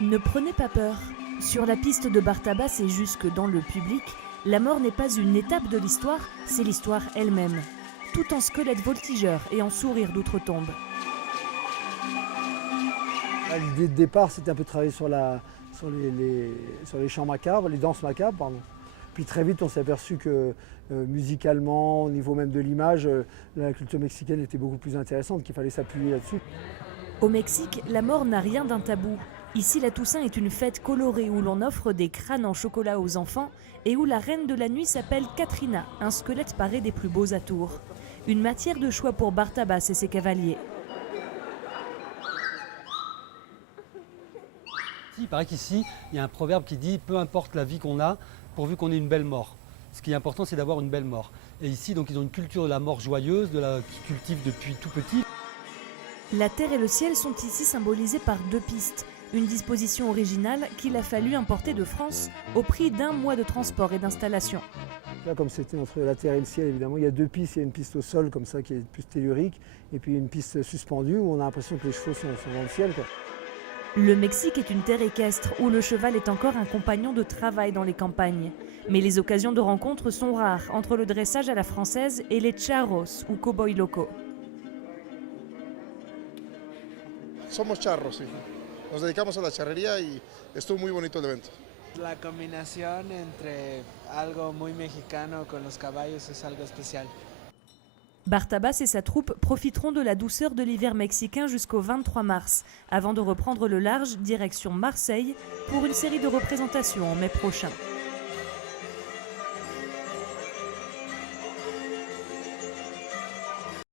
Ne prenez pas peur. Sur la piste de Bartabas et jusque dans le public, la mort n'est pas une étape de l'histoire, c'est l'histoire elle-même. Tout en squelette voltigeur et en sourire d'outre-tombe. L'idée de départ, c'était un peu de travailler sur les chants macabres, les danses macabres, pardon. Puis très vite, on s'est aperçu que musicalement, au niveau même de l'image, la culture mexicaine était beaucoup plus intéressante, qu'il fallait s'appuyer là-dessus. Au Mexique, la mort n'a rien d'un tabou. Ici, la Toussaint est une fête colorée où l'on offre des crânes en chocolat aux enfants et où la reine de la nuit s'appelle Katrina, un squelette paré des plus beaux atours. Une matière de choix pour Bartabas et ses cavaliers. Il paraît qu'ici, il y a un proverbe qui dit « peu importe la vie qu'on a, pourvu qu'on ait une belle mort ». Ce qui est important, c'est d'avoir une belle mort. Et ici, donc, ils ont une culture de la mort joyeuse, qu'ils cultivent depuis tout petit. La terre et le ciel sont ici symbolisés par deux pistes. Une disposition originale qu'il a fallu importer de France au prix d'un mois de transport et d'installation. Là, comme c'était entre la terre et le ciel, évidemment, il y a deux pistes. Il y a une piste au sol, comme ça, qui est plus tellurique, et puis une piste suspendue, où on a l'impression que les chevaux sont dans le ciel, quoi. Le Mexique est une terre équestre où le cheval est encore un compagnon de travail dans les campagnes. Mais les occasions de rencontre sont rares entre le dressage à la française et les charros ou cow-boys locaux. Somos charros, sí. Nos dedicamos a la charrería y estuvo muy bonito el evento. La combinación entre algo muy mexicano con los caballos es algo especial. Bartabas et sa troupe profiteront de la douceur de l'hiver mexicain jusqu'au 23 mars, avant de reprendre le large direction Marseille pour une série de représentations en mai prochain.